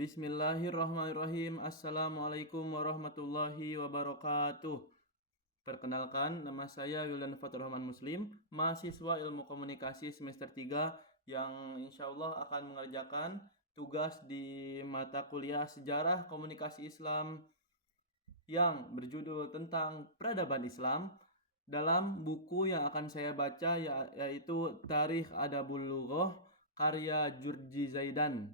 Bismillahirrahmanirrahim. Assalamualaikum warahmatullahi wabarakatuh. Perkenalkan, nama saya Yulian Fatur Rahman Muslim, mahasiswa Ilmu Komunikasi semester 3 yang insya Allah akan mengerjakan tugas di mata kuliah Sejarah Komunikasi Islam yang berjudul tentang Peradaban Islam dalam buku yang akan saya baca yaitu Tarikh Adabul Lughah karya Jurji Zaidan.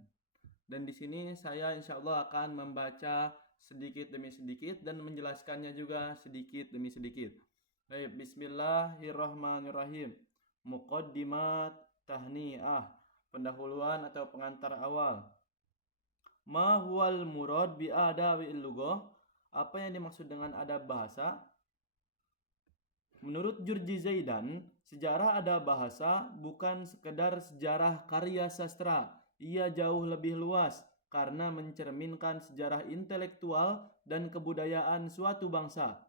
Dan di sini saya insya Allah akan membaca sedikit demi sedikit dan menjelaskannya juga sedikit demi sedikit. Baik, bismillahirrahmanirrahim. Muqaddimat tahni'ah, pendahuluan atau pengantar awal. Ma huwal murad bi adabil lughah? Apa yang dimaksud dengan adab bahasa? Menurut Jurji Zaidan, sejarah adab bahasa bukan sekedar sejarah karya sastra. Ia jauh lebih luas karena mencerminkan sejarah intelektual dan kebudayaan suatu bangsa.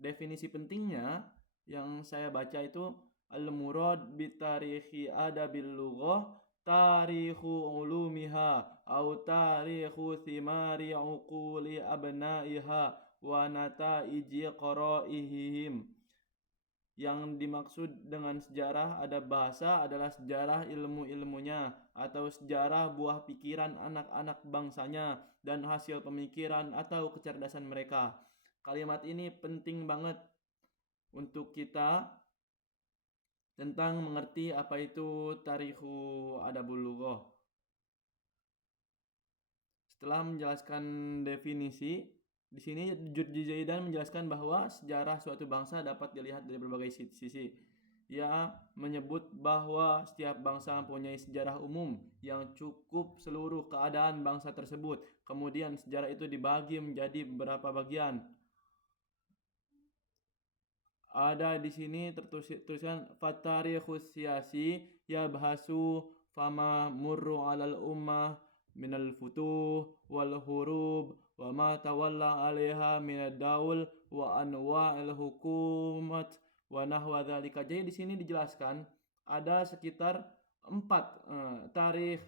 Definisi pentingnya yang saya baca itu al-murad bi tarikhi adabil lughah tarikhu ulumiha au tarikhu thimari uquli abnaiha wa nataiji qaraihim. Yang dimaksud dengan sejarah adab bahasa adalah sejarah ilmu-ilmunya atau sejarah buah pikiran anak-anak bangsanya dan hasil pemikiran atau kecerdasan mereka. Kalimat ini penting banget untuk kita tentang mengerti apa itu tarikhu adabul lughah. Setelah menjelaskan definisi, di sini Jurji Zaidan menjelaskan bahwa sejarah suatu bangsa dapat dilihat dari berbagai sisi. Ia menyebut bahwa setiap bangsa mempunyai sejarah umum yang cukup seluruh keadaan bangsa tersebut. Kemudian sejarah itu dibagi menjadi beberapa bagian. Ada di sini tertuliskan fatarikhus siyasi yabhasu fama murru alal ummah minal futuh wal hurub wa ma tawalla alaiha minad daul wa anwa'il hukumat wa nahwa dzalika. Jadi di sini dijelaskan ada sekitar 4 tarikh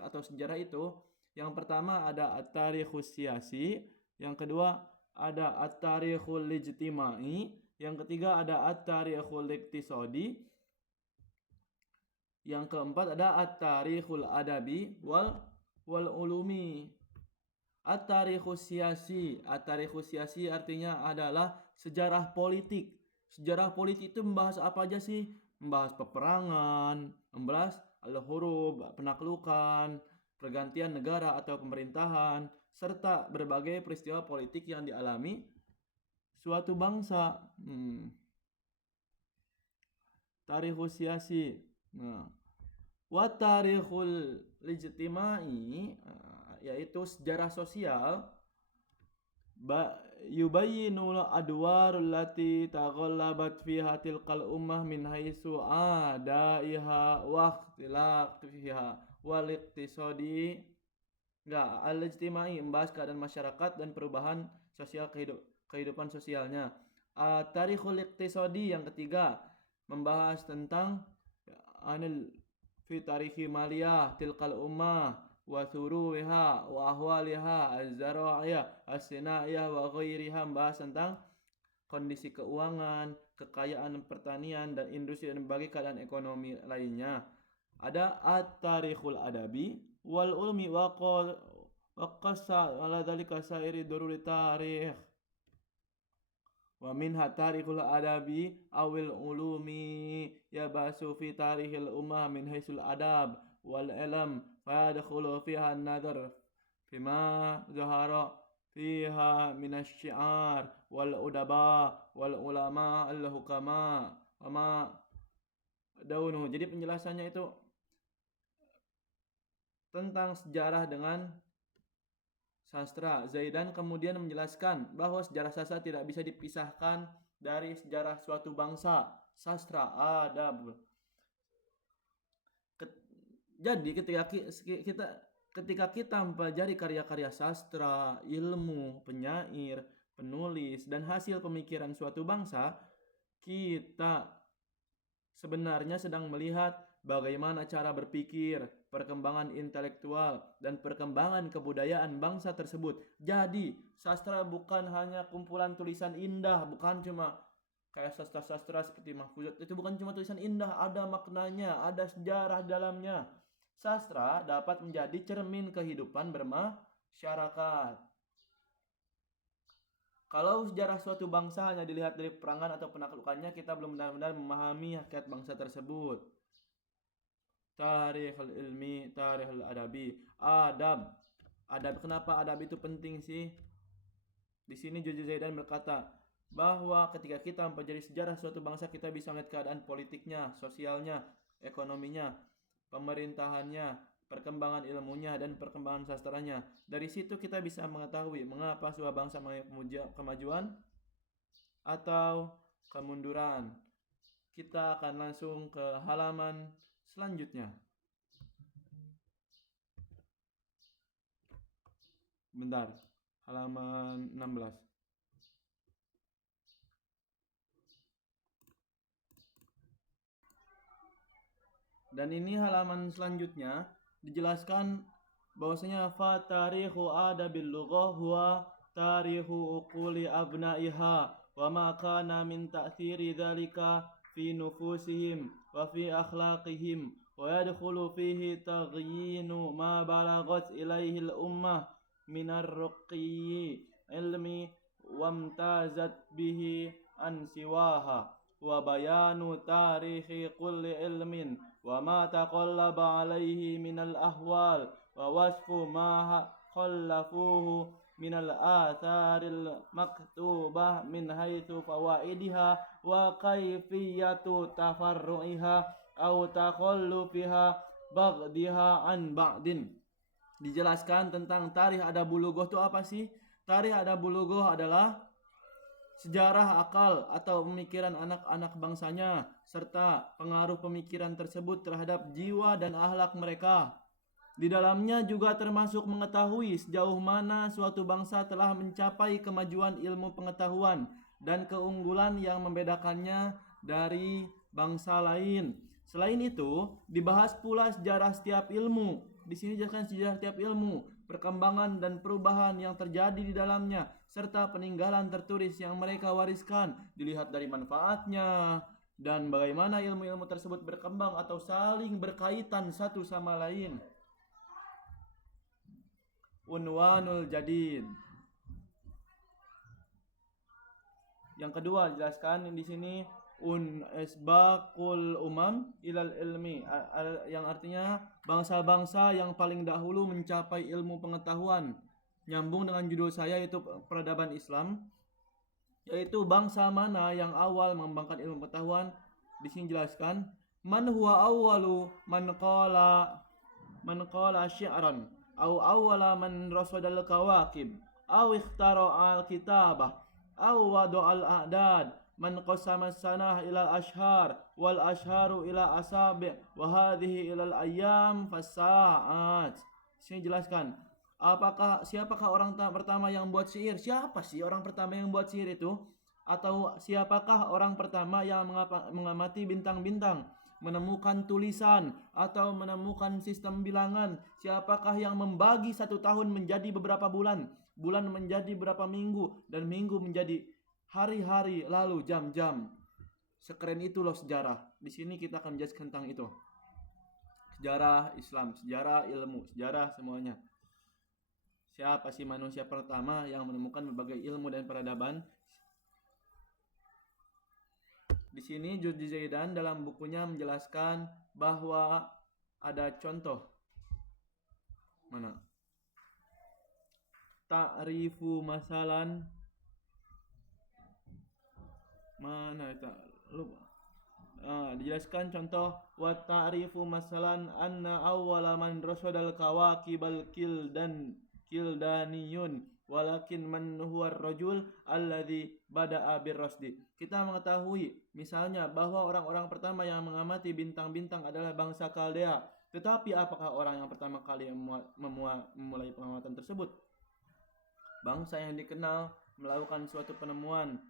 atau sejarah itu. Yang pertama ada at-tarikhus siyasi, yang kedua ada at-tarikhul ijtimai, yang ketiga ada at-tarikhul iqtisadi, yang keempat ada at-tarikhul adabi wal ulumi. At-tarikhus siyasi artinya adalah sejarah politik. Sejarah politik itu membahas apa aja sih? Membahas peperangan, membahas al-hurub, penaklukan, pergantian negara atau pemerintahan, serta berbagai peristiwa politik yang dialami suatu bangsa. Tarikhus siyasi. Wa tarikhul ijtimai yaitu sejarah sosial yubayyinul adwarul lati taghallabat fiha tilqal ummah min haitsu adaiha wa ikhtilafiha wal iqtisadi. Al-ijtimai membahas keadaan masyarakat dan perubahan sosial kehidupan sosialnya. Tarikhul iqtisadi yang ketiga membahas tentang anil fi tarikhi maliyah tilqal ummah wa thuruha wa ahwaliha az-zara'iyah as-sina'iyah wa ghairiha, membahas tentang kondisi keuangan, kekayaan pertanian dan industri dan berbagai keadaan ekonomi lainnya. Ada at-tarikhul adabi wal ulmi wa qassa ala dzalika sairi dururi tarikh wa minha tarikhul adabi awil ulumi yabasu fi tarikhil ummah min haisul adab wal ilm fa yadkhulu fiha an-nadhar fima zahara fiha min asy-syi'ar wal udaba wal ulama al-hukama wa ma daunuhu. Jadi penjelasannya itu tentang sejarah dengan sastra. Zaidan kemudian menjelaskan bahwa sejarah sastra tidak bisa dipisahkan dari sejarah suatu bangsa. Sastra, adab. Jadi ketika kita mempelajari karya-karya sastra, ilmu, penyair, penulis, dan hasil pemikiran suatu bangsa, kita sebenarnya sedang melihat bagaimana cara berpikir, perkembangan intelektual, dan perkembangan kebudayaan bangsa tersebut. Jadi, sastra bukan hanya kumpulan tulisan indah, bukan cuma kayak sastra-sastra seperti Mahfuzat. Itu bukan cuma tulisan indah, ada maknanya, ada sejarah dalamnya. Sastra dapat menjadi cermin kehidupan bermasyarakat. Kalau sejarah suatu bangsa hanya dilihat dari peperangan atau penaklukannya, kita belum benar-benar memahami hakikat bangsa tersebut. Tarikhul ilmi, tarikhul adabi, adab. Adab, kenapa adab itu penting sih? Di sini Juju Zaidan berkata bahwa ketika kita mempelajari sejarah suatu bangsa, kita bisa melihat keadaan politiknya, sosialnya, ekonominya, pemerintahannya, perkembangan ilmunya, dan perkembangan sastranya. Dari situ kita bisa mengetahui mengapa sebuah bangsa mengalami kemajuan atau kemunduran. Kita akan langsung ke halaman selanjutnya. Bentar, halaman 16. Dan ini halaman selanjutnya dijelaskan bahwasanya fa tarikhu adabil lughah huwa tarikhu uquli abnaiha wa ma kana min ta'thiri dzalika fi nufusihim wa fi akhlaqihim wa yadkhulu fihi taghyinu ma balagat ilaihi al-ummah min ar-ruqyi ilmi wamtazat bihi an siwaha wa bayanu tarikhi kulli ilmin wa ma taqallaba alaihi minal ahwal wa wasfu ma khallafuhu minal atharil maktubah min haitsu fawaidiha wa kaifiyatu tafarru'iha au takhallufiha ba'diha an ba'din. Dijelaskan tentang tarikh adabul lughah itu apa sih? Tarikh adabul lughah adalah sejarah akal atau pemikiran anak-anak bangsanya, serta pengaruh pemikiran tersebut terhadap jiwa dan akhlak mereka. Di dalamnya juga termasuk mengetahui sejauh mana suatu bangsa telah mencapai kemajuan ilmu pengetahuan dan keunggulan yang membedakannya dari bangsa lain. Selain itu, dibahas pula sejarah setiap ilmu. Di sini dijelaskan sejarah setiap ilmu, perkembangan dan perubahan yang terjadi di dalamnya, serta peninggalan tertulis yang mereka wariskan, dilihat dari manfaatnya dan bagaimana ilmu-ilmu tersebut berkembang atau saling berkaitan satu sama lain. Unwanul jadid. Yang kedua dijelaskan di sini isbaqul umam ilal ilmi, yang artinya bangsa-bangsa yang paling dahulu mencapai ilmu pengetahuan. Nyambung dengan judul saya, yaitu peradaban Islam, yaitu bangsa mana yang awal mengembangkan ilmu pengetahuan. Di sini jelaskan man huwa awwalu man qala syi'ran au awwala man rasadal kawakib au ikhtara al kitabah au wada al a'dad man qasama sanah ila ashhar wal ashharu ila asabi' wa hadhihi ila al ayyam fasaat. Sini jelaskan siapakah orang pertama yang buat syair? Siapa sih orang pertama yang buat syair itu? Atau siapakah orang pertama yang mengamati bintang-bintang, menemukan tulisan atau menemukan sistem bilangan? Siapakah yang membagi satu tahun menjadi beberapa bulan, bulan menjadi beberapa minggu, dan minggu menjadi hari-hari, lalu jam-jam? Sekeren itu loh sejarah. Di sini kita akan menjelaskan tentang itu. Sejarah Islam, sejarah ilmu, sejarah semuanya. Siapa sih manusia pertama yang menemukan berbagai ilmu dan peradaban? Di sini Juju Zaidan dalam bukunya menjelaskan bahwa ada contoh. Mana? Ta'rifu masalan. Mana itu? Lupa. Dijelaskan contoh wa ta'rifu masalan anna awwala man rasadal kawakibal kildaniyun walakin man huwa ar-rajul alladhi bada'a birrasdi. Kita mengetahui misalnya bahwa orang-orang pertama yang mengamati bintang-bintang adalah bangsa Kaldea. Tetapi apakah orang yang pertama kali memulai pengamatan tersebut? Bangsa yang dikenal melakukan suatu penemuan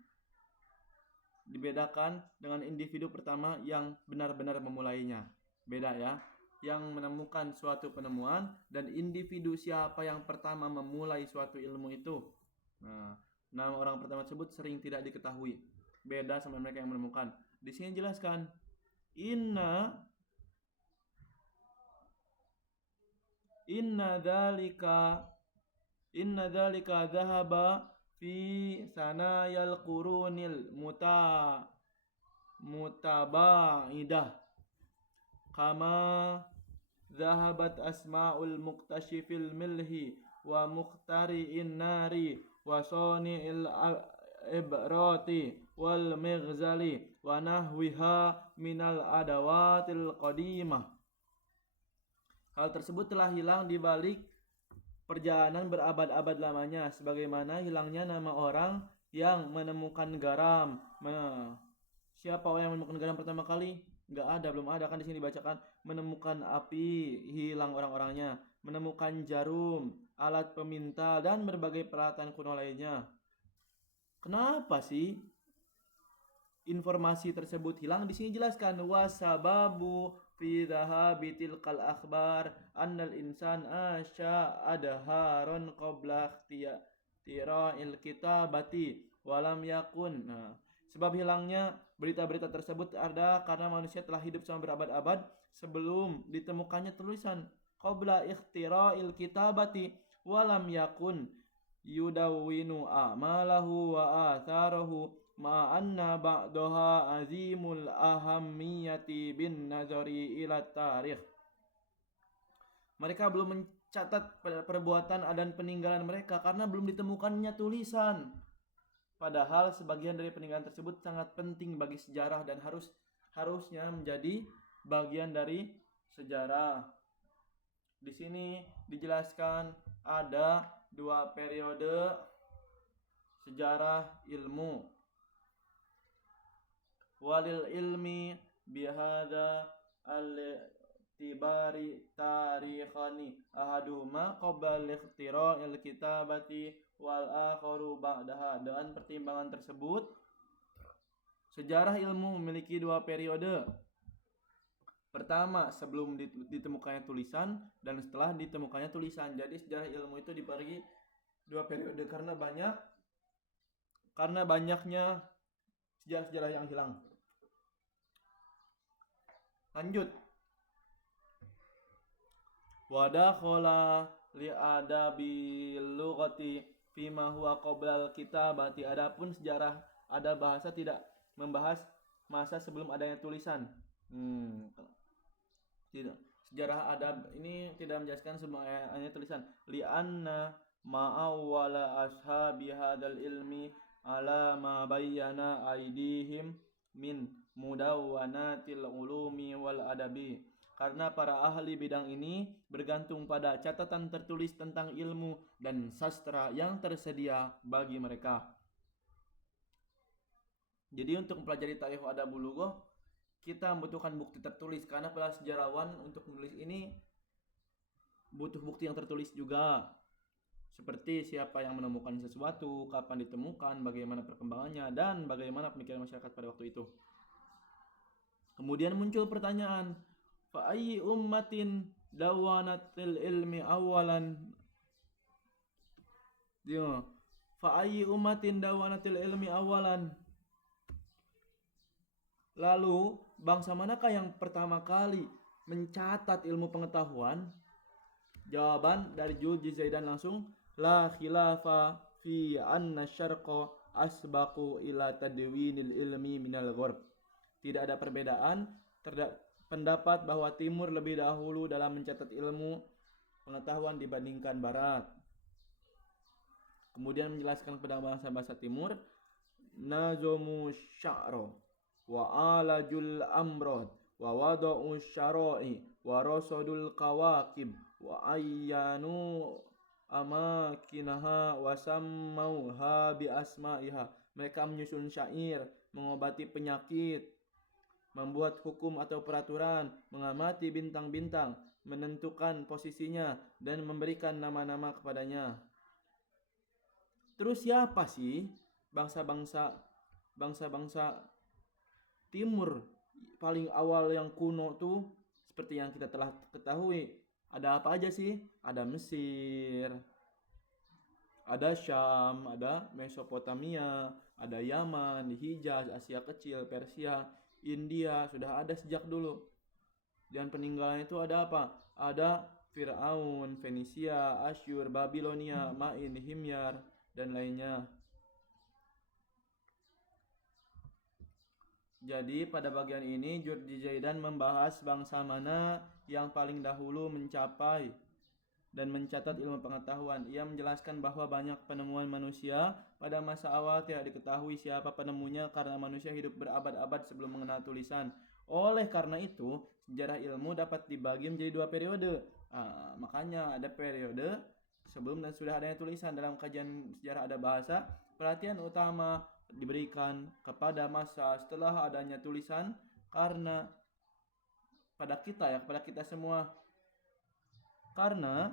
dibedakan dengan individu pertama yang benar-benar memulainya. Beda ya. yang menemukan suatu penemuan dan individu siapa yang pertama memulai suatu ilmu itu. Nah, nama orang pertama tersebut sering tidak diketahui. Beda sama mereka yang menemukan. Di sini jelaskan inna dzalika dhahaba fi sanayal qurunil mutabaidah kama dhahabat asma'ul muktashifil milhi wa muqtari'in nari wa sani'il ibrati wal mighzali wa nahwiha minal adawatil qadimah. Hal tersebut telah hilang di balik perjalanan berabad-abad lamanya, sebagaimana hilangnya nama orang yang menemukan garam. Siapa orang yang menemukan garam pertama kali? Nggak ada, belum ada, kan di sini dibacakan menemukan api, hilang orang-orangnya, menemukan jarum, alat pemintal dan berbagai peralatan kuno lainnya. Kenapa sih informasi tersebut hilang? Di sini jelaskan wasababu fi dhahabi tilkal akhbar annal insan asya adharon qabla ikhtira'il kitabati walam yakun. Sebab hilangnya berita-berita tersebut ada karena manusia telah hidup selama berabad-abad sebelum ditemukannya tulisan. Qabla ikhtira'il kitabati walam yakun yudawwinu a'malahu wa atharahu ma'anna ba'daha azimul ahammiyati bin nazari ila tarikh. Mereka belum mencatat perbuatan dan peninggalan mereka karena belum ditemukannya tulisan. Padahal sebagian dari peninggalan tersebut sangat penting bagi sejarah dan harusnya menjadi bagian dari sejarah. Di sini dijelaskan ada 2 periode sejarah ilmu. Walil ilmi bihada al-tibari tarikhani ahaduhuma qabla ikhtira'il kitabati wal akharu ba'daha. Dengan pertimbangan tersebut, sejarah ilmu memiliki 2 periode. Pertama, sebelum ditemukannya tulisan dan setelah ditemukannya tulisan. Jadi sejarah ilmu itu dibagi 2 periode karena banyaknya sejarah-sejarah yang hilang. Lanjut. Wadakhala li adabil lughati fima huwa qabla al-kitabati. Adapun sejarah ada bahasa tidak membahas masa sebelum adanya tulisan. Tidak. Sejarah adab ini tidak menjelaskan semuanya tulisan. Li'anna ma'awwala ashabi hadzal ilmi ala ma bayyana aidihim min mudawwanatil ulumi wal adabi. Karena para ahli bidang ini bergantung pada catatan tertulis tentang ilmu dan sastra yang tersedia bagi mereka. Jadi untuk mempelajari tarikh adab bulughah kita membutuhkan bukti tertulis karena para sejarawan untuk menulis ini butuh bukti yang tertulis juga. Seperti siapa yang menemukan sesuatu, kapan ditemukan, bagaimana perkembangannya, dan bagaimana pemikiran masyarakat pada waktu itu. Kemudian muncul pertanyaan, fa ayyi ummatin dawanatil ilmi awalan? Fa ayyi ummatin dawanatil ilmi awalan? Lalu, bangsa manakah yang pertama kali mencatat ilmu pengetahuan? Jawaban dari Julji Zaidan langsung, la khilafa fi anna syarqa asbaqu ila tadwinil ilmi minal gharb. Tidak ada perbedaan pendapat bahwa timur lebih dahulu dalam mencatat ilmu pengetahuan dibandingkan barat. Kemudian menjelaskan kepada bangsa-bangsa timur, nazomu sya'ro wa alajul amrod wa wada'u syara'i wa rasadul kawakib wa ayyanu amakinaha wa sammauha bi asma'iha. Mereka menyusun syair, mengobati penyakit, membuat hukum atau peraturan, mengamati bintang-bintang, menentukan posisinya dan memberikan nama-nama kepadanya. Terus siapa sih bangsa-bangsa timur paling awal yang kuno tuh Seperti yang kita telah ketahui, ada apa aja sih? Ada Mesir, ada Syam, ada Mesopotamia, ada Yaman, Hijaz, Asia Kecil, Persia, India, sudah ada sejak dulu. Dan peninggalan itu ada apa? Ada Firaun, Fenisia, Asyur, Babilonia, Ma'in, Himyar, dan lainnya. Jadi pada bagian ini Jurji Zaidan membahas bangsa mana yang paling dahulu mencapai dan mencatat ilmu pengetahuan. Ia menjelaskan bahwa banyak penemuan manusia pada masa awal tidak diketahui siapa penemunya karena manusia hidup berabad-abad sebelum mengenal tulisan. Oleh karena itu, sejarah ilmu dapat dibagi menjadi dua periode. Makanya ada periode sebelum dan sudah adanya tulisan. Dalam kajian sejarah ada bahasa, perhatian utama diberikan kepada masa setelah adanya tulisan karena kepada kita semua, karena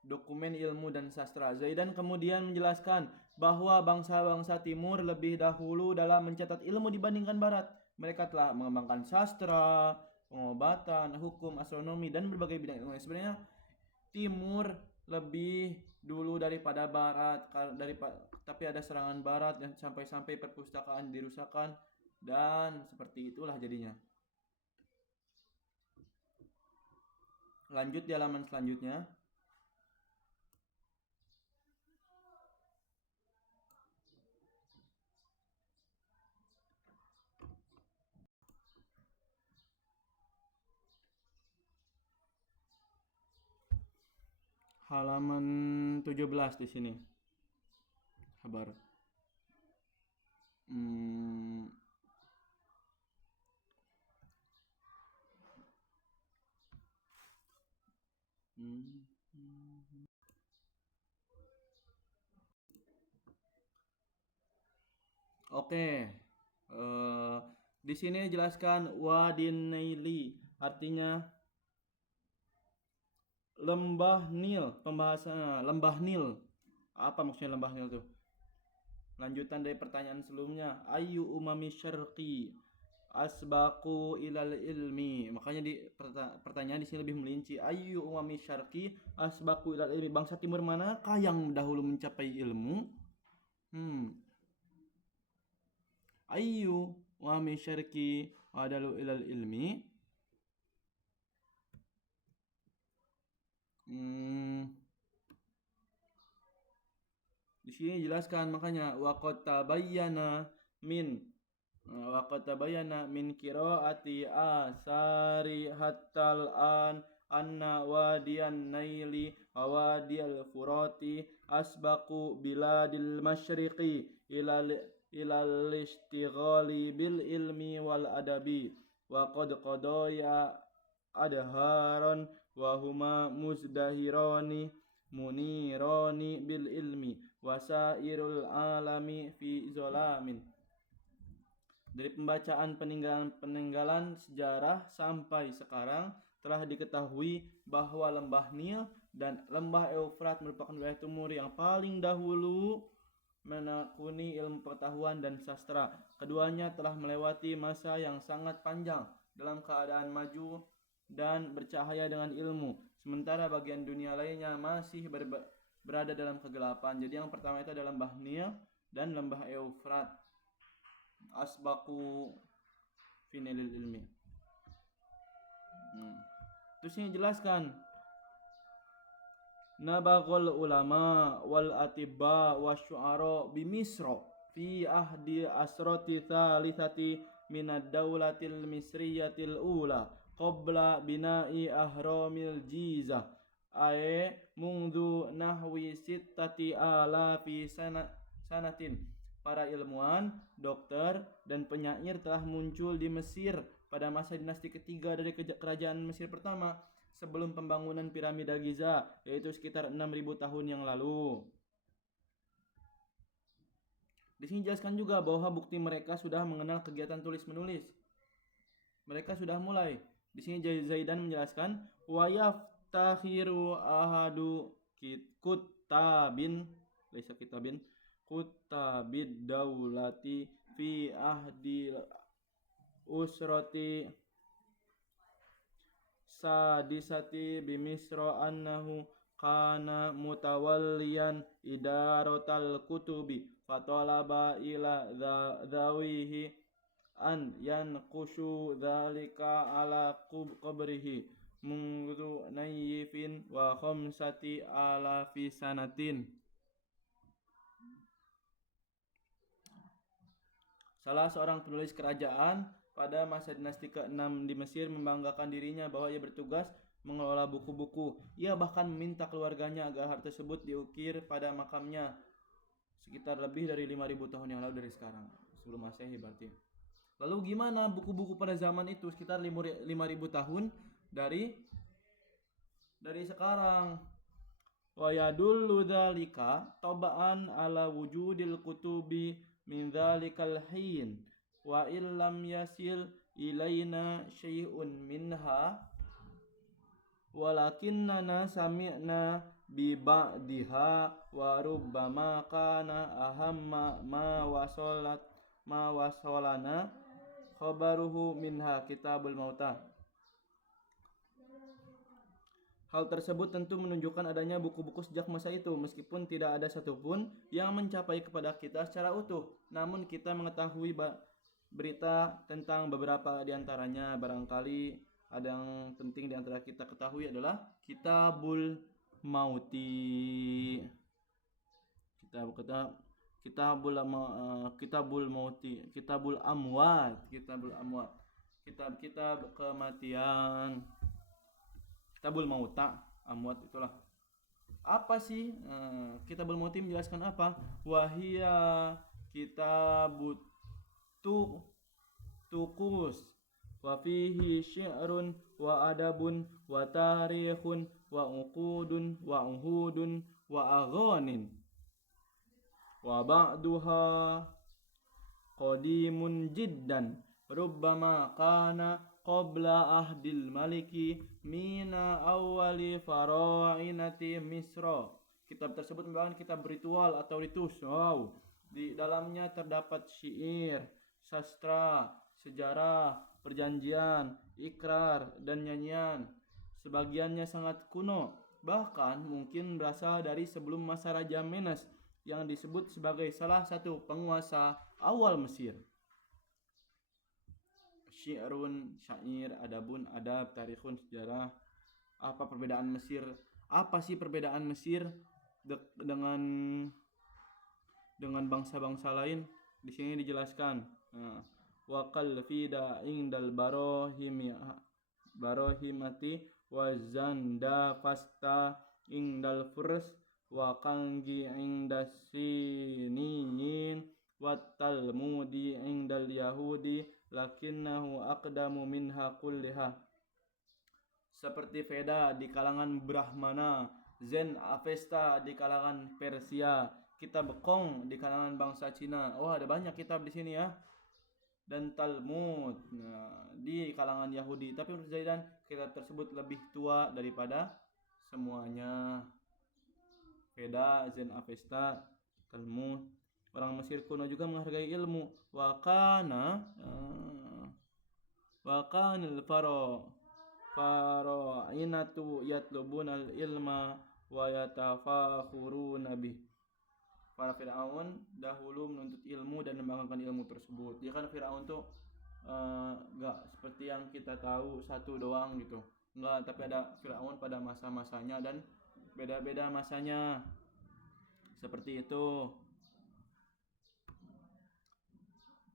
dokumen ilmu dan sastra. Zaidan kemudian menjelaskan bahwa bangsa-bangsa timur lebih dahulu dalam mencatat ilmu dibandingkan barat. Mereka telah mengembangkan sastra, pengobatan, hukum, astronomi, dan berbagai bidang ilmu. Sebenarnya timur lebih dulu daripada barat, tapi ada serangan barat dan sampai-sampai perpustakaan dirusakkan, dan seperti itulah jadinya. Lanjut di halaman selanjutnya. Halaman 17 di sini. Kabar. Oke. Di sini jelaskan Wadin Naili, artinya lembah Nil. Pembahasan lembah Nil. Apa maksudnya lembah Nil tuh? Lanjutan dari pertanyaan sebelumnya. Ayu umami syarqi asbaku ilal ilmi. Makanya di pertanyaan di sini lebih melinci. Ayu umami syarqi asbaku ilal ilmi. Bangsa timur manakah yang dahulu mencapai ilmu? Ayu umami syarqi adalu ilal ilmi. Di sini jelaskan makanya waqad tabayyana min qiraati asari hattal an anna wadiyan naili wadiyal furati asbaqu biladil masyriqi ilal istighali bil ilmi wal adabi wa qad qadaya adharon wa huma muzdahirani munirani bil ilmi wasairul alami fi zolamin. Dari pembacaan peninggalan sejarah sampai sekarang telah diketahui bahwa lembah Nil dan lembah Eufrat merupakan wilayah timur yang paling dahulu menekuni ilmu pengetahuan dan sastra. Keduanya telah melewati masa yang sangat panjang dalam keadaan maju dan bercahaya dengan ilmu, sementara bagian dunia lainnya masih berada dalam kegelapan. Jadi yang pertama itu adalah lembah Nil dan lembah Eufrat. Asbaku finilil ilmi. Terus ini jelaskan nabaghul ulama wal atibba wasyu'ara bi Misra fi ahdi asrati thalithati minad daulatil misriyatil ula qabla bina'i ahramil jizah ay mungdu nahwi sittati alafi sanatin. Para ilmuwan, dokter, dan penyair telah muncul di Mesir pada masa dinasti ketiga dari kerajaan Mesir pertama sebelum pembangunan piramida Giza, yaitu sekitar 6.000 tahun yang lalu. Di sini jelaskan juga bahwa bukti mereka sudah mengenal kegiatan tulis-menulis. Mereka sudah mulai. Di sini Zaidan menjelaskan wa yaftakhiru ahadu kutabin kutabid daulati fi ahdi usrati sadisati bimisra annahu kana mutawalliyan idaratal kutubi fatalaba ila dhawihi an yanqushu dhalika ala qabrihi mundu nayyifin wa khamsati alafi sanatin. Salah seorang penulis kerajaan pada masa dinasti ke-6 di Mesir membanggakan dirinya bahwa ia bertugas mengelola buku-buku. Ia bahkan meminta keluarganya agar hal tersebut diukir pada makamnya sekitar lebih dari 5.000 tahun yang lalu dari sekarang, sebelum Masehi berarti. Lalu gimana buku-buku pada zaman itu sekitar 5.000 tahun dari sekarang. Wa yadullu dzalika tabaan ala wujudil kutubi min dzalikal hin wa illam yasil ilaina syai'un minha walakinnana sami'na bi ba'diha wa rubbama kana ahamma ma wasolana khabaruhu minha kitabul mauta. Hal tersebut tentu menunjukkan adanya buku-buku sejak masa itu, meskipun tidak ada satupun yang mencapai kepada kita secara utuh. Namun kita mengetahui berita tentang beberapa di antaranya. Barangkali ada yang penting di antara kita ketahui adalah Kitabul Mauti. Kitabul Mauti, Kitabul Amwat, kitab kematian. Kitabul Mauta, Amwat itulah. Apa sih Kitabul Mauti menjelaskan apa? Wahia kitabut tukus wa fihi syi'run wa adabun wa tarikhun wa uqudun wa uhudun wa aghanin wa ba'duha qadimun jiddan rubbama kana qabla ahdil maliki mina awali fara'inati Misra. Kitab tersebut merupakan kitab ritual atau ritus. Wow. Di dalamnya terdapat syair, sastra, sejarah, perjanjian, ikrar, dan nyanyian. Sebagiannya sangat kuno, bahkan mungkin berasal dari sebelum masa Raja Menes yang disebut sebagai salah satu penguasa awal Mesir. Syi'run, syair, adabun, adab, tarikhun, sejarah. Apa perbedaan Mesir? Apa sih perbedaan Mesir dengan bangsa-bangsa lain? Di sini dijelaskan. Wa qal fida indal barahimati wa zanda fasta indal furs wa kangi indas siniyin wa talmudi indal yahudi lakinnahu aqdamu minha kulliha. Seperti Veda di kalangan Brahmana, Zen Avesta di kalangan Persia, kitab Kong di kalangan bangsa Cina. Oh, ada banyak kitab di sini ya. Dan Talmud di kalangan Yahudi. Tapi menurut Zaidan, kitab tersebut lebih tua daripada semuanya. Veda, Zen Avesta, Talmud. Orang Mesir kuno juga menghargai ilmu. Wa kanil fara'inatu yatlubunal ilma wa yatafakhuruna bih. Para Firaun dahulu menuntut ilmu dan membanggakan ilmu tersebut. Dia kan Firaun tuh enggak seperti yang kita tahu satu doang gitu. Enggak, tapi ada Firaun pada masa-masanya dan beda-beda masanya. Seperti itu.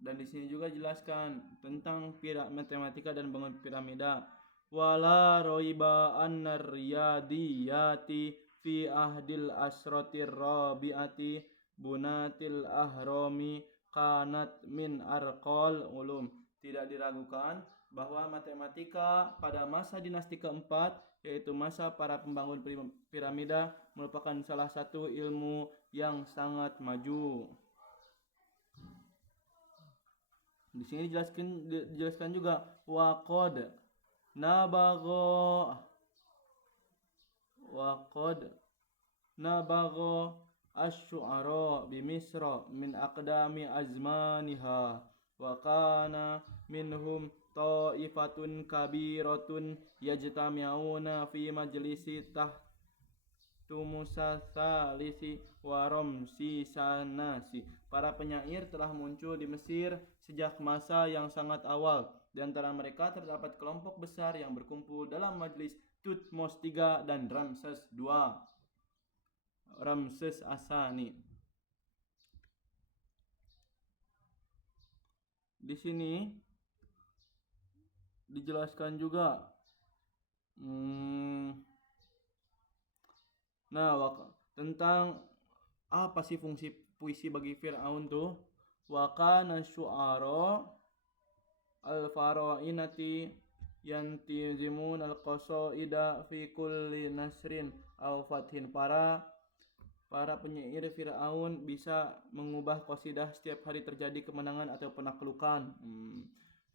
Dan di sini juga jelaskan tentang matematika dan bangun piramida. Wala roiba annar riyadiyati fi ahdil asrotir rabi'ati bunatil ahrami kanat min arqal ulum. Tidak diragukan bahwa matematika pada masa dinasti keempat, yaitu masa para pembangun piramida, merupakan salah satu ilmu yang sangat maju. Di sini dijelaskan juga waqad nabagha asy-syu'ara bi Misra min aqdami azmaniha wa kana minhum ta'ifatun kabiratun yajtami'una fi majlisi Tumusasalisi waromsi sanasi. Para penyair telah muncul di Mesir sejak masa yang sangat awal. Di antara mereka terdapat kelompok besar yang berkumpul dalam majlis Tutmos III dan Ramses II. Ramses Asani. Di sini dijelaskan juga tentang apa sih fungsi puisi bagi Fir'aun tuh. Wa kana syu'ara al-farainati yantizimun al-qasaida fi kulli nasrin aw fathin. Para penyair Fir'aun bisa mengubah qasidah setiap hari terjadi kemenangan atau penaklukan.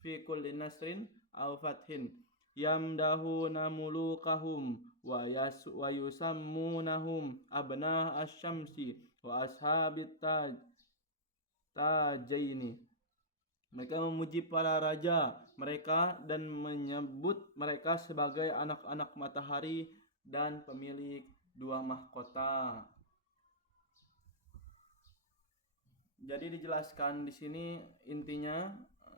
Fi kulli nasrin aw fathin yamdahuna mulukahum wa yusammunahum abna asyamsi wa ashabit tajaini. Mereka memuji para raja mereka dan menyebut mereka sebagai anak-anak matahari dan pemilik dua mahkota. Jadi dijelaskan di sini intinya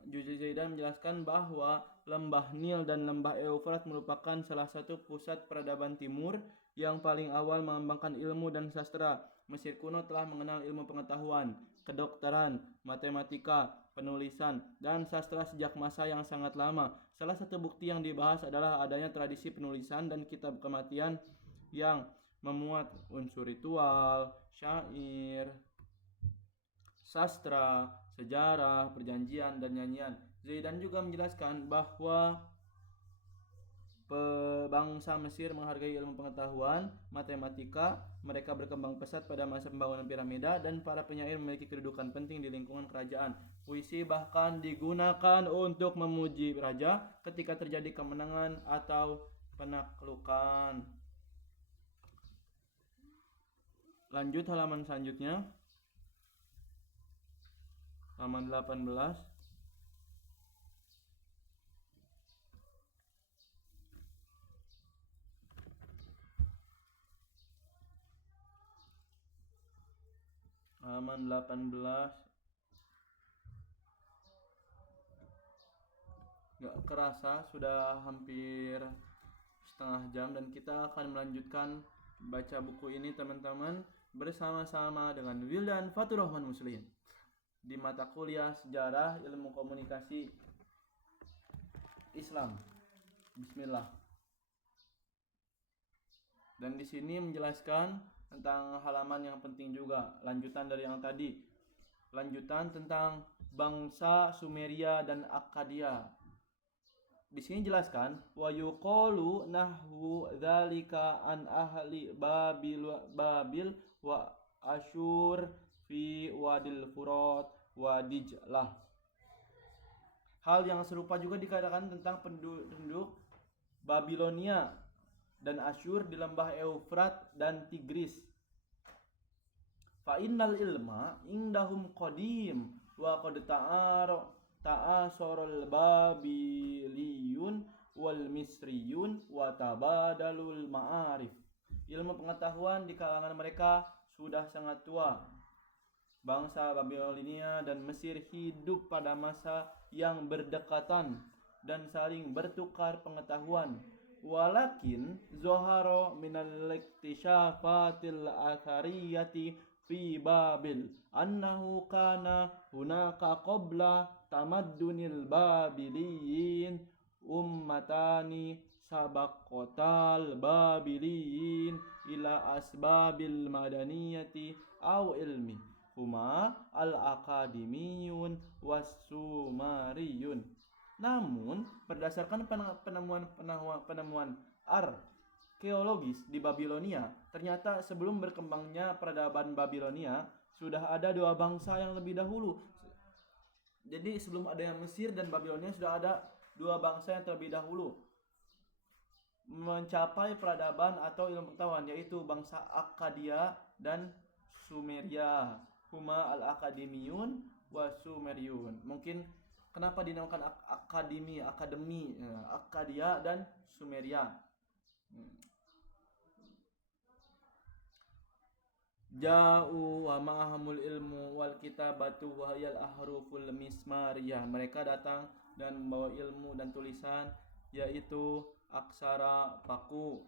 Juju Zaidan menjelaskan bahwa lembah Nil dan lembah Eufrat merupakan salah satu pusat peradaban timur yang paling awal mengembangkan ilmu dan sastra. Mesir kuno telah mengenal ilmu pengetahuan, kedokteran, matematika, penulisan, dan sastra sejak masa yang sangat lama. Salah satu bukti yang dibahas adalah adanya tradisi penulisan dan kitab kematian yang memuat unsur ritual, syair, sastra, sejarah, perjanjian, dan nyanyian. Zaidan juga menjelaskan bahwa bangsa Mesir menghargai ilmu pengetahuan, matematika, mereka berkembang pesat pada masa pembangunan piramida, dan para penyair memiliki kedudukan penting di lingkungan kerajaan. Puisi bahkan digunakan untuk memuji raja ketika terjadi kemenangan atau penaklukan. Lanjut halaman selanjutnya. Halaman 18. Halaman 18. Gak kerasa sudah hampir setengah jam dan kita akan melanjutkan baca buku ini teman-teman bersama-sama dengan Wildan Faturrahman Muslim di mata kuliah Sejarah Ilmu Komunikasi Islam. Bismillah. Dan di sini menjelaskan tentang halaman yang penting juga, lanjutan dari yang tadi. Lanjutan tentang bangsa Sumeria dan Akkadia. Di sini jelaskan wa yuqalu nahwu dzalika an ahli Babil wa Asyur fi Wadil Furat wa Dijlah. Hal yang serupa juga dikatakan tentang penduduk Babilonia dan Asyur di lembah Eufrat dan Tigris. Fa innal ilma indahum qadim wa qad ta'asarul Babiliyun wal Misriyun wa tabadalul ma'arif. Ilmu pengetahuan di kalangan mereka sudah sangat tua. Bangsa Babilonia dan Mesir hidup pada masa yang berdekatan dan saling bertukar pengetahuan. Walakin zoharo minal iktishafatil athariyati fi Babil annahu kana hunaka qabla tamaddunil Babiliyin ummatani sabaqotal Babiliyin ila asbabil madaniyati aw ilmi huma al-akademiyun was-sumariyun. Namun berdasarkan penemuan arkeologis di Babilonia, ternyata sebelum berkembangnya peradaban Babilonia sudah ada dua bangsa yang lebih dahulu. Jadi sebelum adanya Mesir dan Babilonia sudah ada dua bangsa yang terlebih dahulu mencapai peradaban atau ilmu pengetahuan, yaitu bangsa Akkadia dan Sumeria. Huma al-akademiyun wa Sumeriyun. Mungkin kenapa dinamakan akademi, Akkadia dan Sumeria. Ja'u wa ma'ahamul ilmu wal kitabatu wa hayal ahruful mismariyah. Mereka datang dan membawa ilmu dan tulisan, yaitu aksara paku.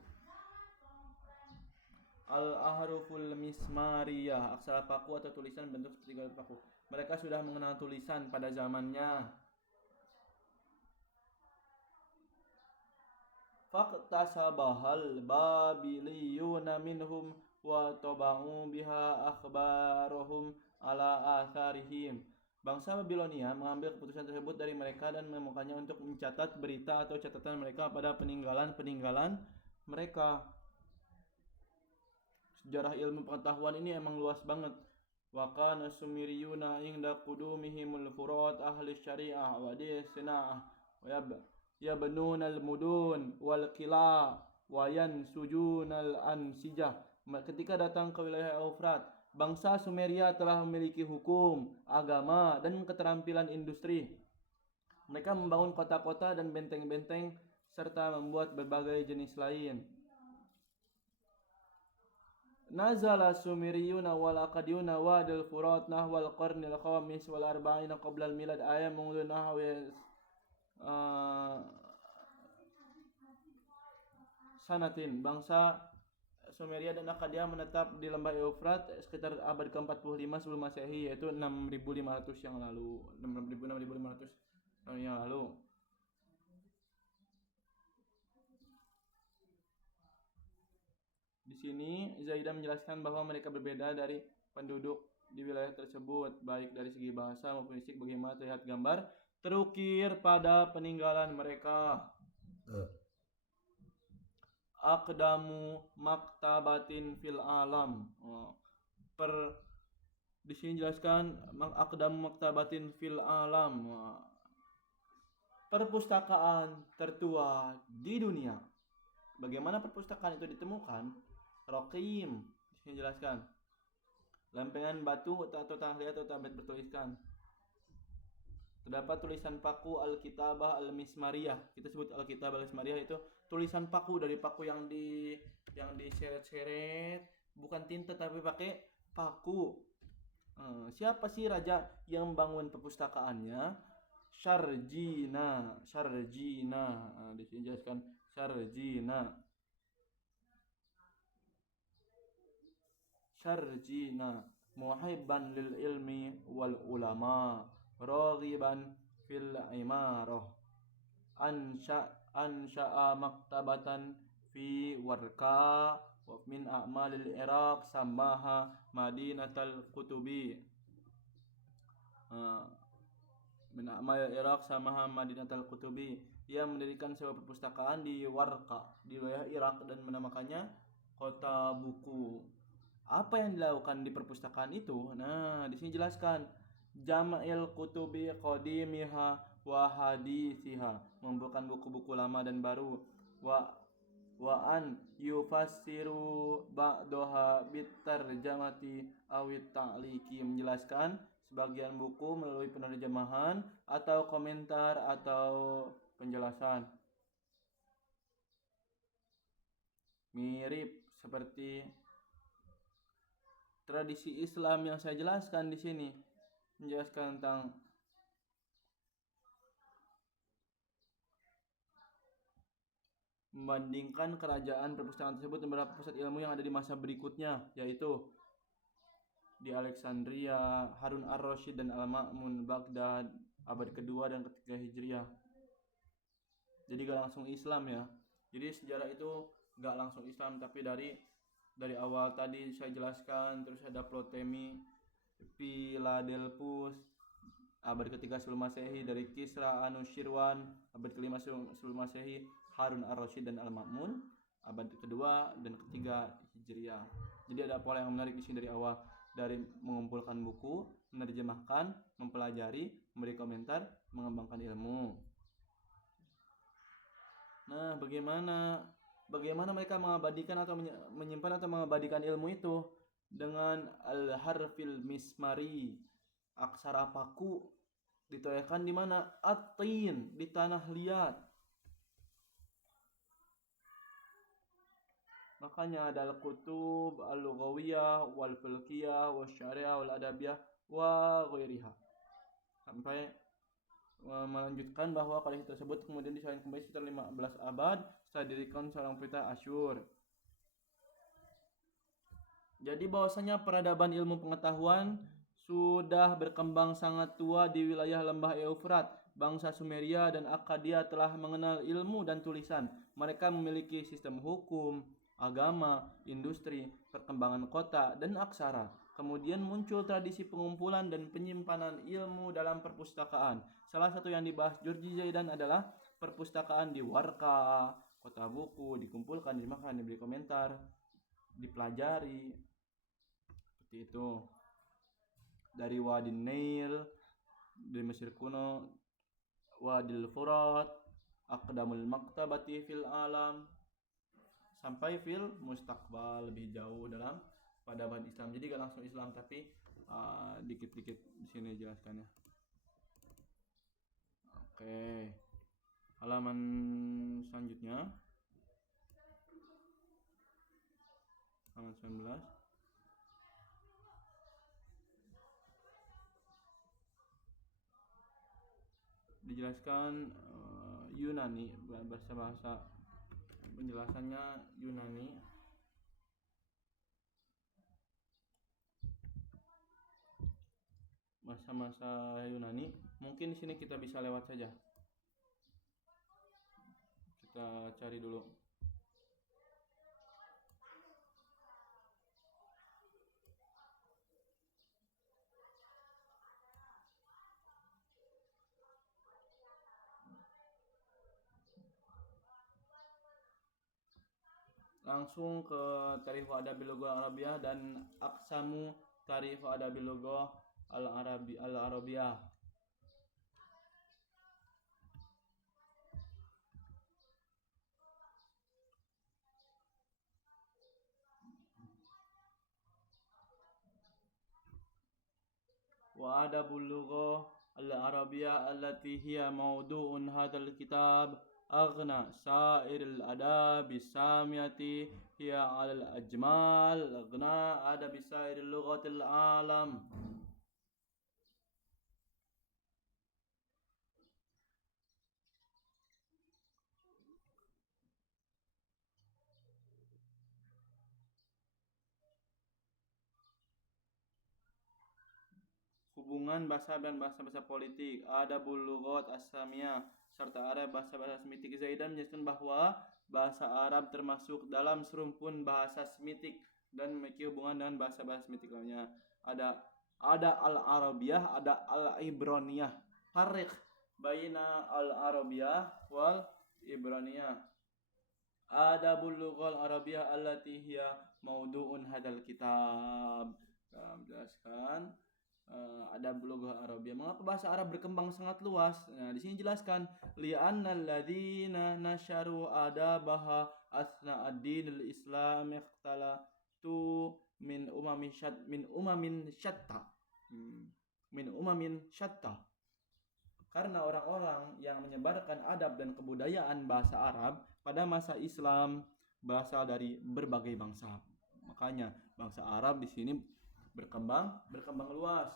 Al ahruful mismariyah, aksara paku atau tulisan bentuk seperti paku. Mereka sudah mengenal tulisan pada zamannya. Faqtasabahal babiliyuna minhum wa taba'u biha akhbarahum ala atharihim. Bangsa Babilonia mengambil keputusan tersebut dari mereka dan menemukannya untuk mencatat berita atau catatan mereka pada peninggalan-peninggalan mereka. Sejarah ilmu pengetahuan ini emang luas banget. Wa kana sumiriyuna inda qudumihimul furat ahli syariah wa disna'ah wa yabnunal mudun wal qila wa yansujunal ansijah. Ketika datang ke wilayah Eufrat, bangsa Sumeria telah memiliki hukum, agama, dan keterampilan industri. Mereka membangun kota-kota dan benteng-benteng serta membuat berbagai jenis lain. Nazala Sumeriyuna wal Akadiyuna wadil Furat nahwal qarnil khamis wal arba'ina qabla al-milad ayam mundu nahwi sanatin. Bangsa Sumeria dan Akkadia menetap di lembah Eufrat sekitar abad ke-45 sebelum Masehi, yaitu 6500 yang lalu, 6500 tahun yang lalu. Di sini Zaidah menjelaskan bahwa mereka berbeda dari penduduk di wilayah tersebut, baik dari segi bahasa maupun fisik, bagaimana terlihat gambar terukir pada peninggalan mereka. Aqdamu maktabatin fil alam. Di sini jelaskan aqdamu maktabatin fil alam. Perpustakaan tertua di dunia. Bagaimana perpustakaan itu ditemukan? Rokim. Di sini jelaskan. Lempengan batu atau tanah liat atau tablet bertuliskan. Terdapat tulisan paku Alkitabah Al-Mismariyah. Kita sebut Alkitabah Al-Mismariyah itu tulisan paku, dari paku yang diseret-seret, bukan tinta tapi pakai paku. Siapa sih raja yang membangun perpustakaannya? Syarjina. Di sini jelaskan Syarjina muhibban lil ilmi wal ulama raghiban fil imarah ansha'a maktabatan fi Warqa wa min a'malil Iraq samaha Madinatul Qutubi. Min a'malil Iraq samaha Madinatul Qutubi. Ia mendirikan sebuah perpustakaan di Warqa di wilayah Irak dan menamakannya kota buku. Apa yang dilakukan di perpustakaan itu? Nah, di sini jelaskan Jama'il kutubi qadimiha wa hadithiha, mengumpulkan buku-buku lama dan baru. Wa an yufassiru ba'daha bitarjamati awit ta'liqi, menjelaskan sebagian buku melalui penerjemahan atau komentar atau penjelasan. Mirip seperti tradisi Islam yang saya jelaskan di sini, menjelaskan tentang membandingkan kerajaan perpustakaan tersebut dengan beberapa pusat ilmu yang ada di masa berikutnya, yaitu di Alexandria, Harun ar-Rasyid dan Al-Ma'mun, Baghdad, abad kedua dan ketiga Hijriah. Jadi gak langsung Islam ya. Jadi sejarah itu gak langsung Islam, tapi dari awal tadi saya jelaskan. Terus ada Ptolemy Philadelphus abad ketiga sebelum Masehi, dari Kisra Anushirwan abad kelima sebelum Masehi, Harun ar-Rasyid dan Al-Ma'mun abad kedua dan ketiga Hijriah. Jadi ada pola yang menarik di sini dari awal, dari mengumpulkan buku, menerjemahkan, mempelajari, memberi komentar, mengembangkan ilmu. Nah, bagaimana mereka mengabadikan atau menyimpan atau mengabadikan ilmu itu? dengan al-harfil mismari, aksara paku dituliskan di mana? At-tin, di tanah liat. Makanya ada al-kutub al-lughawiyah wal filqiyah wal syariah wal adabiyah wa ghairiha. Sampai melanjutkan bahwa kalimat tersebut kemudian disalin kembali sekitar 15 abad setelah didirikan seorang perintah Asyur. Jadi bahwasanya peradaban ilmu pengetahuan sudah berkembang sangat tua di wilayah lembah Eufrat. Bangsa Sumeria dan Akkadia telah mengenal ilmu dan tulisan. Mereka memiliki sistem hukum, agama, industri, perkembangan kota, dan aksara. Kemudian muncul tradisi pengumpulan dan penyimpanan ilmu dalam perpustakaan. Salah satu yang dibahas Georgi Zaidan adalah perpustakaan di Warka, kota buku, dikumpulkan, dimakan, diberi komentar, dipelajari. Seperti itu. Dari Wadi Nil, dari Mesir kuno, Wadil Furat, Aqdamul Maktabati fil alam, sampai fil mustaqbal, lebih jauh dalam peradaban Islam. Jadi gak langsung Islam, tapi dikit-dikit di sini jelaskannya. Oke. Halaman selanjutnya. Halaman 19. Dijelaskan Yunani, bahasa penjelasannya Yunani. Masa-masa Yunani, mungkin di sini kita bisa lewat saja. Kita cari dulu. Langsung ke Tarikh Adabil Lughah Arabiyah dan Aqsamu Tarikh Adabil Lughah Al-Arabiyah. Wa adabul lughah al-arabiyah allati hiya mawdu'un hadzal kitab aghna sa'iril adabi samiyati hiya 'alal ajmal aghna adabi sa'iril lughatil alam. Hubungan bahasa dan bahasa-bahasa politik, adabul lughat as-samiyah, serta ada bahasa-bahasa Semitik. Zaidan menjelaskan bahwa bahasa Arab termasuk dalam serumpun bahasa Semitik dan memiliki hubungan dengan bahasa-bahasa Semitik lainnya. Ada al-Arabiyah, ada al-Ibraniyah. Farriq baina al-Arabiyah wal Ibraniyah. Adabul lughal Arabiyah allati hiya maudu'un hadal kitab. Menjelaskan ada lughah Arabiyah. Mengapa bahasa Arab berkembang sangat luas? Nah, di sini jelaskan li'annal ladzina nasyaru adabaha asna ad-dinil islam ikhtalatu min umamin syatta. Min umamin syatta. Karena orang-orang yang menyebarkan adab dan kebudayaan bahasa Arab pada masa Islam berasal dari berbagai bangsa. Makanya bangsa Arab di sini berkembang luas.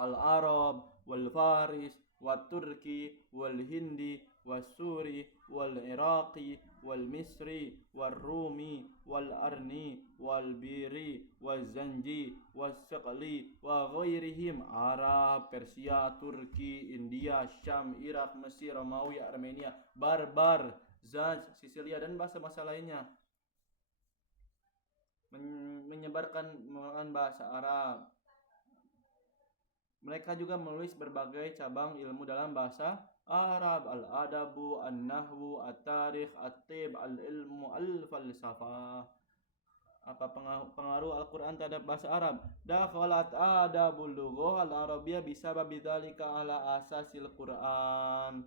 Al-Arab wal Faris wat Turki wal Hindi was Suri wal Iraqi wal Misri wal Rumi wal Arni wal Biri wal Zanji was Saqli wa ghairihim. Arab, Persia, Turki, India, Syam, Irak, Mesir, Romawi, Armenia, Barbar, Zaj, Sisilia dan bahasa-bahasa lainnya menyebarkan menggunakan bahasa Arab. Mereka juga menulis berbagai cabang ilmu dalam bahasa Arab, al-adabu, an-nahwu, at-tarikh, at-tib, al-ilmu, al-falsafah. Apa pengaruh Al-Quran terhadap bahasa Arab? Dakhalat adabul lughah al-arabiyah bisababi dzalika ala asasil Quran.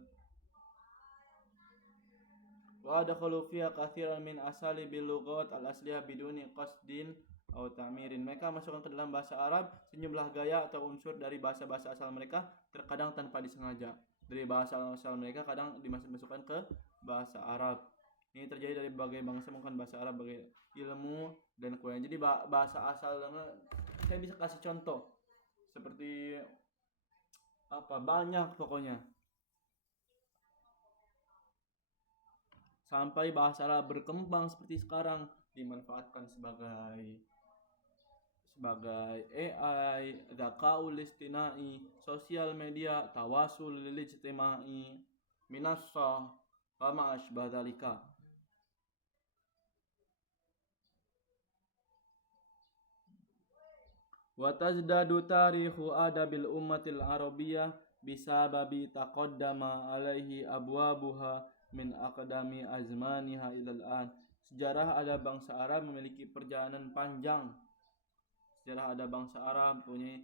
Wa adkhalu fiha katsiran min asalibil lughat al-asliyah biduni qasdin atau ta'mirin. Mereka masukkan ke dalam bahasa Arab sejumlah gaya atau unsur dari bahasa-bahasa asal mereka, terkadang tanpa disengaja. Dari bahasa asal mereka kadang dimasukkan ke bahasa Arab. Ini terjadi dari berbagai bangsa menggunakan bahasa Arab sebagai ilmu dan kebudayaan. Jadi bahasa asal, saya bisa kasih contoh seperti apa, banyak pokoknya. Sampai bahasa Arab berkembang seperti sekarang, dimanfaatkan sebagai AI, dzakaul istinai, sosial media, tawasul ijtimai, minassa, wa ma asbah dzalika. Wa tazdadu tarikhu adabil ummatil arabiyyah bisababi taqaddama alaihi abwabuha min aqdami azmaniha ilal an. Sejarah ada bangsa Arab memiliki perjalanan panjang. Sejarah ada bangsa Arab punya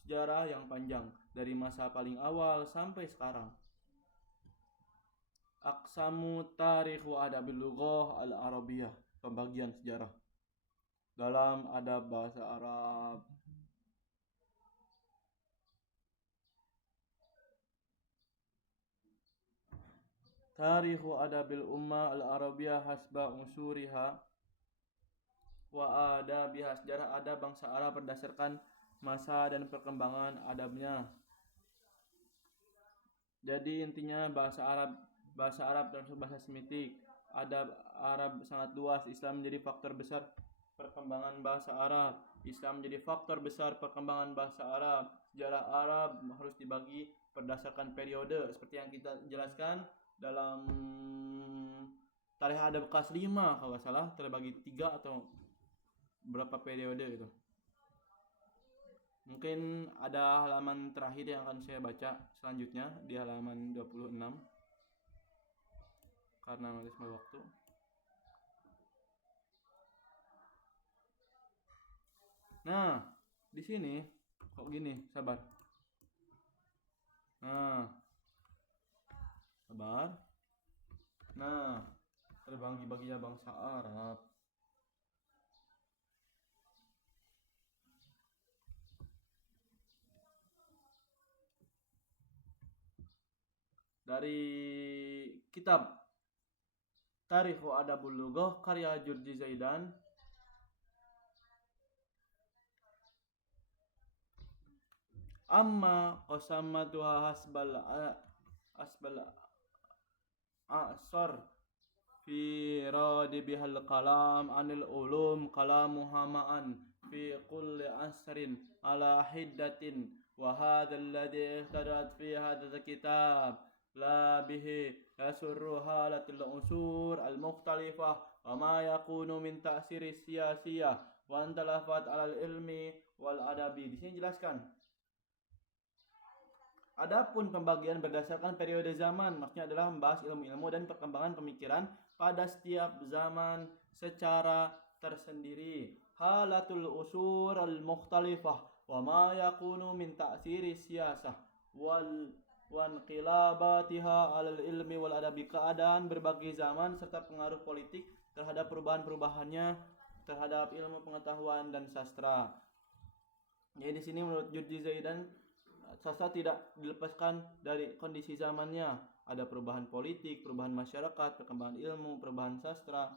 sejarah yang panjang dari masa paling awal sampai sekarang. Aqsamu tarikhu adabil lughah al arabiyyah, pembagian sejarah dalam adab bahasa Arab. Tarikhu adabil ummah al-arabiyyah hasba unsuriha wa adabiha. Sejarah adab bangsa Arab berdasarkan masa dan perkembangan adabnya. Jadi intinya bahasa Arab termasuk bahasa Semitik. Adab Arab sangat luas. Islam menjadi faktor besar perkembangan bahasa Arab. Islam menjadi faktor besar perkembangan bahasa Arab. Sejarah Arab harus dibagi berdasarkan periode seperti yang kita jelaskan dalam Tarikh Adab kelas 5 kalau salah, terbagi 3 atau berapa periode gitu. Mungkin ada halaman terakhir yang akan saya baca selanjutnya di halaman 26 karena menghabiskan waktu. Nah, di sini kok gini, sabar. Nah, sabar. Nah, terbagi-baginya bangsa Arab. Dari kitab Tarikhu Adabul Lughah karya Jurji Zaidan, amma qasamatuha hasbal asar fi radi bihal kalam anil ulum kalamuha ma'an fi kulli asrin ala hiddatin wa hadha alladhi ihtadat fi hadha kitab la bihi yasurru halatul unsur al mukhtalifah wa ma yakunu min ta'siri siyasiyah wa antalafat alal ilmi wal adabi. Di sini jelaskan. Adapun pembagian berdasarkan periode zaman, maksudnya adalah membahas ilmu-ilmu dan perkembangan pemikiran pada setiap zaman secara tersendiri. Halatul usur al-mukhtalifah wa ma yakunu min ta'siri siyasah wal wanqilabatiha alal ilmi wal adabi. Keadaan berbagai zaman serta pengaruh politik terhadap perubahan-perubahannya terhadap ilmu pengetahuan dan sastra. Jadi di sini menurut Jurji Zaidan, sastra tidak dilepaskan dari kondisi zamannya. Ada perubahan politik, perubahan masyarakat, perkembangan ilmu, perubahan sastra.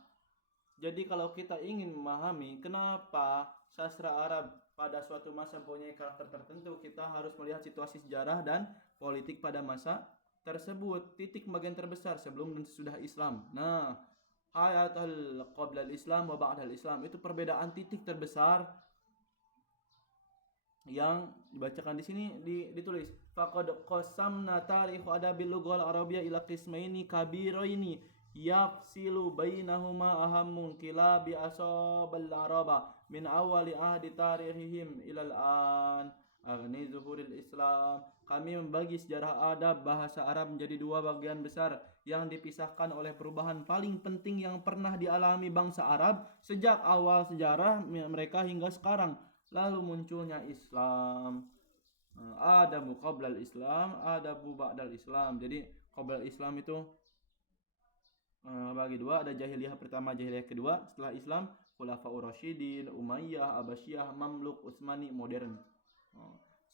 Jadi kalau kita ingin memahami kenapa sastra Arab pada suatu masa mempunyai karakter tertentu, kita harus melihat situasi sejarah dan politik pada masa tersebut. Titik bagian terbesar sebelum dan sesudah Islam. Nah, hayatul qabla al-Islam wa ba'da al-Islam, itu perbedaan titik terbesar yang dibacakan di sini ditulis faqad qasamna tarikh adabil lughal arabiyyah ila qismaini kabiraini yafsilu bainahuma ahammun kilabi asabal araba min awali ahdi tarikhihim ilal an aghni zuhuril Islam. Kami membagi sejarah adab bahasa Arab menjadi dua bagian besar yang dipisahkan oleh perubahan paling penting yang pernah dialami bangsa Arab sejak awal sejarah mereka hingga sekarang. Lalu munculnya Islam. Adabu qablal Islam, adabu ba'dal Islam. Jadi qablal Islam itu bagi dua, ada jahiliyah pertama, jahiliyah kedua setelah Islam. Khulafaur Rasyidin, Umayyah, Abbasiyah, Mamluk, Utsmani, modern.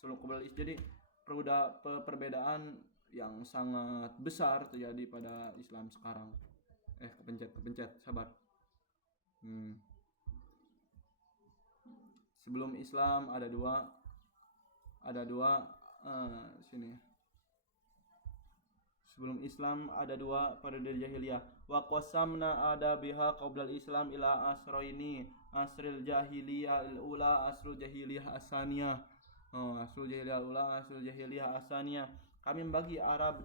Sebelum kembali jadi perbedaan yang sangat besar terjadi pada Islam sekarang. Kepencet, sabar. Sebelum Islam ada dua sini. Sebelum Islam ada dua periode jahiliyah. Wa qasamna ada biha qablal Islam ila asraini, asril jahiliyah al-ula, asrul jahiliyah as-saniyah. Asrul jahiliyah al-ula, asrul jahiliyah as-saniyah. Kami membagi adab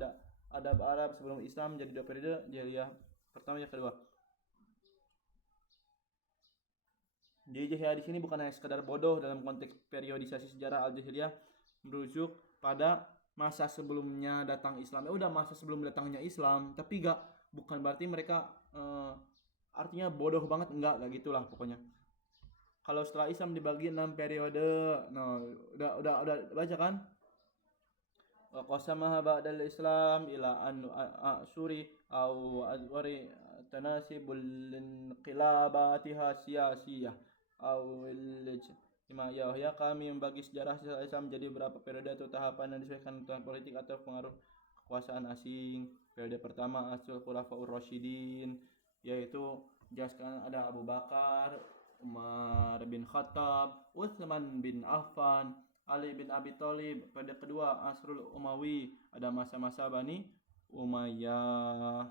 Arab sebelum Islam menjadi dua periode jahiliyah pertama dan kedua. Jadi jahiliyah di sini bukan hanya sekadar bodoh dalam konteks periodisasi sejarah al-jahiliyah, merujuk pada masa sebelumnya datang Islam. Udah masa sebelum datangnya Islam, tapi bukan berarti mereka artinya bodoh banget, enggak gitulah pokoknya. Kalau setelah Islam dibagi 6 periode, udah baca kan? Wa qasamaha ba'dal Islam ila an asuri au azwari tanasibul inqilabatiha siyasiyah au ya kami membagi sejarah Islam menjadi beberapa periode atau tahapan yang disesuaikan dengan politik atau pengaruh kekuasaan asing. Periode pertama Asrul Khulafaur Rasyidin, yaitu jelaskan ada Abu Bakar, Umar bin Khattab, Utsman bin Affan, Ali bin Abi Thalib. Pada kedua Asrul Umawi, ada masa-masa Bani Umayyah,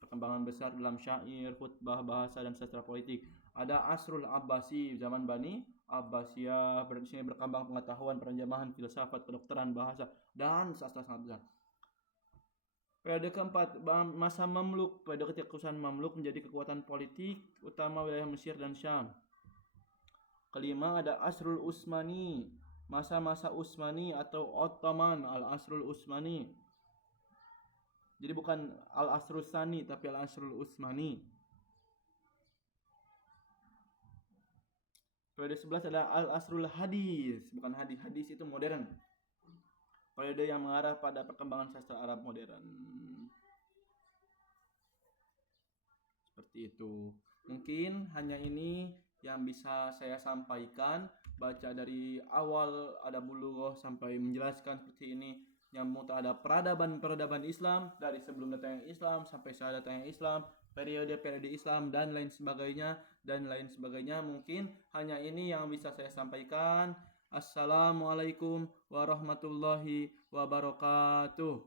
perkembangan besar dalam syair, khutbah, bahasa dan sastra politik. Ada Asrul Abbasi, zaman Bani Abbasiyah, di sini berkembang pengetahuan, penerjemahan, filsafat, kedokteran, bahasa dan sastra sangat besar. Periode keempat masa Mamluk, periode kekuasaan Mamluk menjadi kekuatan politik utama wilayah Mesir dan Syam. Kelima ada Asrul Utsmani, masa-masa Utsmani atau Ottoman, Al-Asrul Utsmani. Jadi bukan Al-Asrul Tsani tapi Al-Asrul Utsmani. Periode 11 ada Al-Asrul Hadis, bukan hadis. Hadis itu modern. Periode yang mengarah pada perkembangan sastra Arab modern. Seperti itu. Mungkin hanya ini yang bisa saya sampaikan. Baca dari awal ada Bulughah sampai menjelaskan seperti ini. Nyambung terhadap peradaban Islam, dari sebelum datangnya Islam sampai saat datangnya Islam, periode-periode Islam dan lain sebagainya. Mungkin hanya ini yang bisa saya sampaikan. Assalamualaikum warahmatullahi wabarakatuh.